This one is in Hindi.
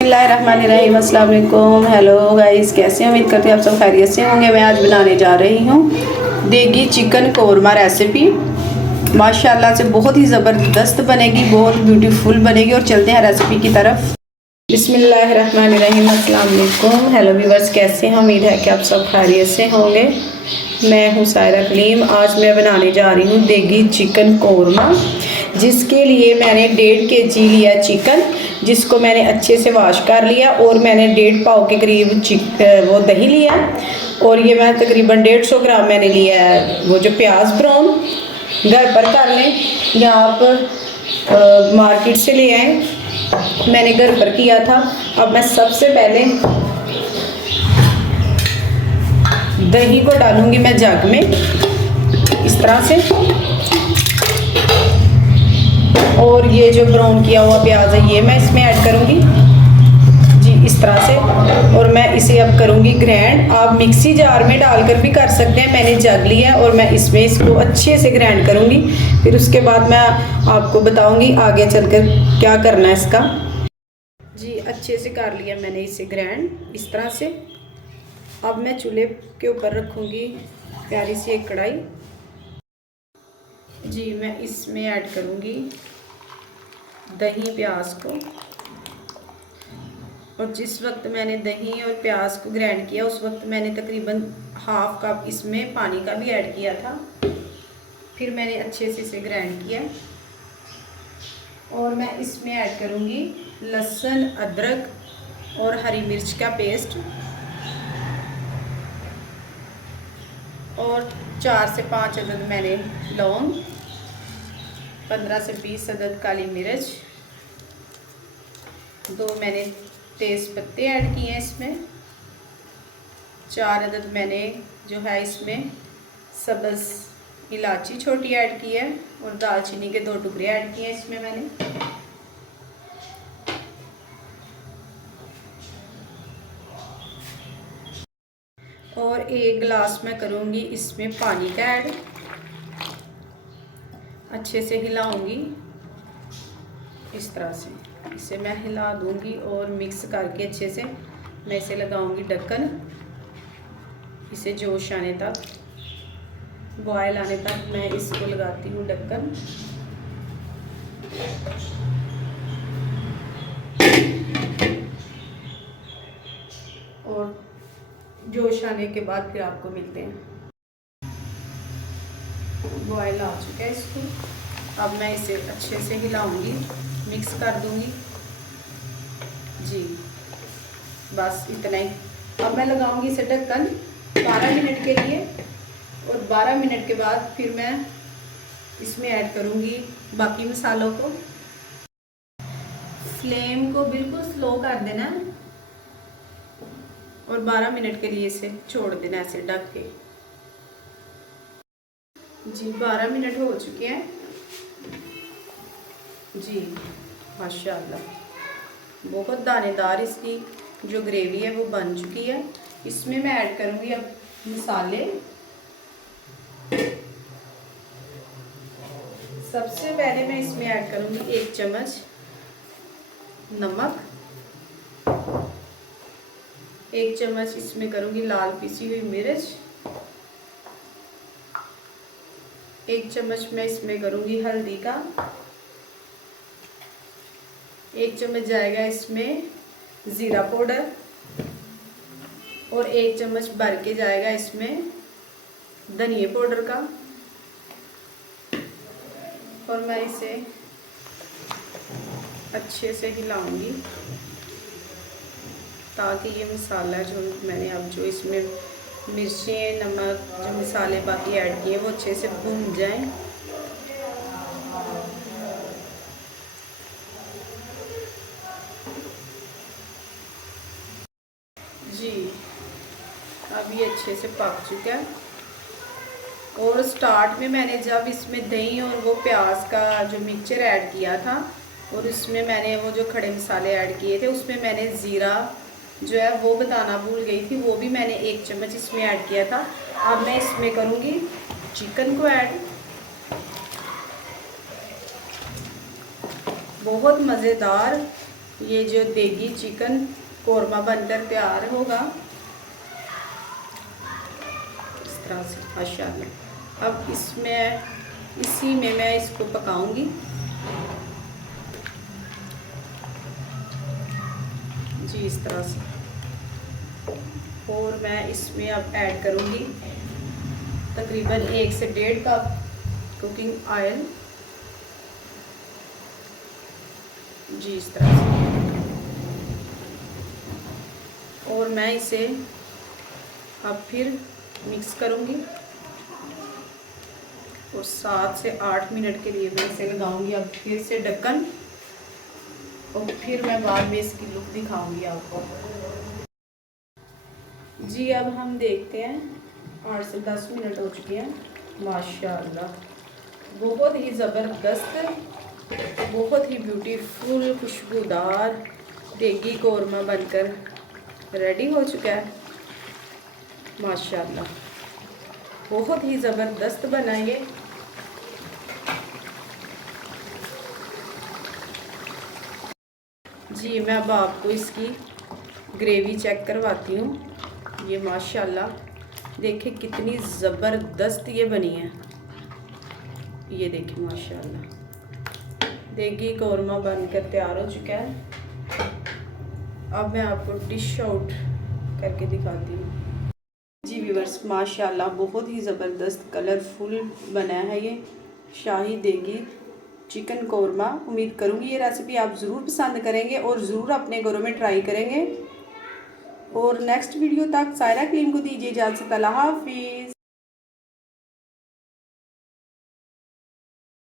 बिस्मिल्लाहिर्रहमानिर्रहीम, अस्सलाम वालेकुम। हेलो गाइस, कैसे हैं? उम्मीद करते हैं आप सब खैरियत से होंगे। मैं आज बनाने जा रही हूँ देगी चिकन कौरमा रेसिपी। माशाल्लाह से बहुत ही ज़बरदस्त बनेगी, बहुत ब्यूटीफुल बनेगी। और चलते हैं रेसिपी की तरफ। बिस्मिल्लाहिर्रहमानिर्रहीम, अस्सलाम वालेकुम। हेलो व्यूअर्स, कैसे हैं? उम्मीद है कि आप सब खैरियत से होंगे। मैं हूँ सायरा कलीम। आज मैं बनाने जा रही हूँ देगी चिकन कौरमा, जिसके लिए मैंने 1.5 kg लिया चिकन, जिसको मैंने अच्छे से वॉश कर लिया। और मैंने 1.5 पाव के करीब वो दही लिया। और ये मैं तकरीबन 150 ग्राम मैंने लिया है वो जो प्याज ब्राउन। घर पर कर लें या आप मार्केट से ले आएँ, मैंने घर पर किया था। अब मैं सबसे पहले दही को डालूंगी मैं जग में इस तरह से। और ये जो ब्राउन किया हुआ प्याज है ये मैं इसमें ऐड करूंगी जी, इस तरह से। और मैं इसे अब करूंगी ग्राइंड। आप मिक्सी जार में डालकर भी कर सकते हैं। मैंने जग लिया और मैं इसमें इसको अच्छे से ग्राइंड करूंगी। फिर उसके बाद मैं आपको बताऊंगी आगे चलकर क्या करना है इसका जी। अच्छे से कर लिया मैंने इसे ग्राइंड इस तरह से। अब मैं चूल्हे के ऊपर रखूँगी प्यारी सी एक कढ़ाई जी। मैं इसमें ऐड करूँगी दही प्याज को। और जिस वक्त मैंने दही और प्याज को ग्राइंड किया उस वक्त मैंने तकरीबन ½ कप इसमें पानी का भी ऐड किया था। फिर मैंने अच्छे से इसे ग्राइंड किया। और मैं इसमें ऐड करूँगी लहसुन, अदरक और हरी मिर्च का पेस्ट। और 4 से 5 अदद मैंने लौंग, 15 से 20 अदद काली मिर्च, 2 मैंने तेज़ पत्ते ऐड किए हैं इसमें। 4 अदद मैंने जो है इसमें सब्ज़ इलायची छोटी ऐड की है। और दालचीनी के 2 टुकड़े ऐड किए हैं इसमें मैंने। और 1 गिलास मैं करूँगी इसमें पानी का ऐड। अच्छे से हिलाऊंगी इस तरह से। इसे मैं हिला दूंगी और मिक्स करके अच्छे से मैं इसे लगाऊंगी ढक्कन। इसे जोश आने तक, बॉयल आने तक मैं इसको लगाती हूँ ढक्कन। और जोश आने के बाद फिर आपको मिलते हैं। बॉयल आ चुका है इसको। अब मैं इसे अच्छे से हिलाऊंगी, मिक्स कर दूंगी जी। बस इतना ही। अब मैं लगाऊंगी इसे ढक्कन 12 मिनट के लिए। और 12 मिनट के बाद फिर मैं इसमें ऐड करूंगी बाकी मसालों को। फ्लेम को बिल्कुल स्लो कर देना है और 12 मिनट के लिए इसे छोड़ देना ऐसे ढक के जी। 12 मिनट हो चुके हैं जी। माशाल्लाह बहुत दानेदार इसकी जो ग्रेवी है वो बन चुकी है। इसमें मैं ऐड करूँगी अब मसाले। सबसे पहले मैं इसमें ऐड करूँगी 1 चम्मच नमक। 1 चम्मच इसमें करूँगी लाल पिसी हुई मिर्च। 1 चम्मच मैं इसमें करूँगी हल्दी का। 1 चम्मच जाएगा इसमें ज़ीरा पाउडर। और 1 चम्मच भर के जाएगा इसमें धनिया पाउडर का। और मैं इसे अच्छे से हिलाऊंगी ताकि ये मसाला जो मैंने अब जो इसमें मिर्चें, नमक, जो मसाले बाकी ऐड किए वो अच्छे से भून जाएं। जी अब ये अच्छे से पक चुका है। और स्टार्ट में मैंने जब इसमें दही और वो प्याज का जो मिक्सचर ऐड किया था और उसमें मैंने वो जो खड़े मसाले ऐड किए थे उसमें मैंने ज़ीरा जो है वो बताना भूल गई थी, वो भी मैंने 1 चम्मच इसमें ऐड किया था। अब मैं इसमें करूँगी चिकन को ऐड। बहुत मज़ेदार ये जो देगी चिकन कोरमा बनकर तैयार होगा इस तरह से माशाल्लाह। अब इसमें इसी में मैं इसको पकाऊंगी। जी इस तरह से। और मैं इसमें अब ऐड करूंगी तकरीबन 1 से 1.5 कप कुकिंग ऑयल। जी इस तरह से। और मैं इसे अब फिर मिक्स करूंगी और 7 से 8 मिनट के लिए मैं इसे लगाऊंगी अब फिर से ढक्कन। और फिर मैं बाद में इसकी लुक दिखाऊंगी आपको। जी अब हम देखते हैं 8 से 10 मिनट हो चुके हैं माशाल्लाह। बहुत ही ज़बरदस्त, बहुत ही ब्यूटीफुल खुशबूदार देगी कौरमा बनकर रेडी हो चुका है माशाल्लाह। बहुत ही ज़बरदस्त बना ये। जी मैं अब आपको इसकी ग्रेवी चेक करवाती हूँ। ये माशाल्लाह देखिए कितनी ज़बरदस्त ये बनी है। ये देखिए माशाल्लाह देगी कौरमा बनकर तैयार हो चुका है। अब मैं आपको डिश आउट करके दिखाती हूँ। जी व्यूअर्स माशाल्लाह बहुत ही ज़बरदस्त कलरफुल बना है ये शाही देगी चिकन कौरमा। उम्मीद करूँगी ये रेसिपी आप ज़रूर पसंद करेंगे और ज़रूर अपने घरों में ट्राई करेंगे। और नेक्स्ट वीडियो तक सायरा क्लीन को दीजिए इजाज़त। अल्लाह हाफिज़।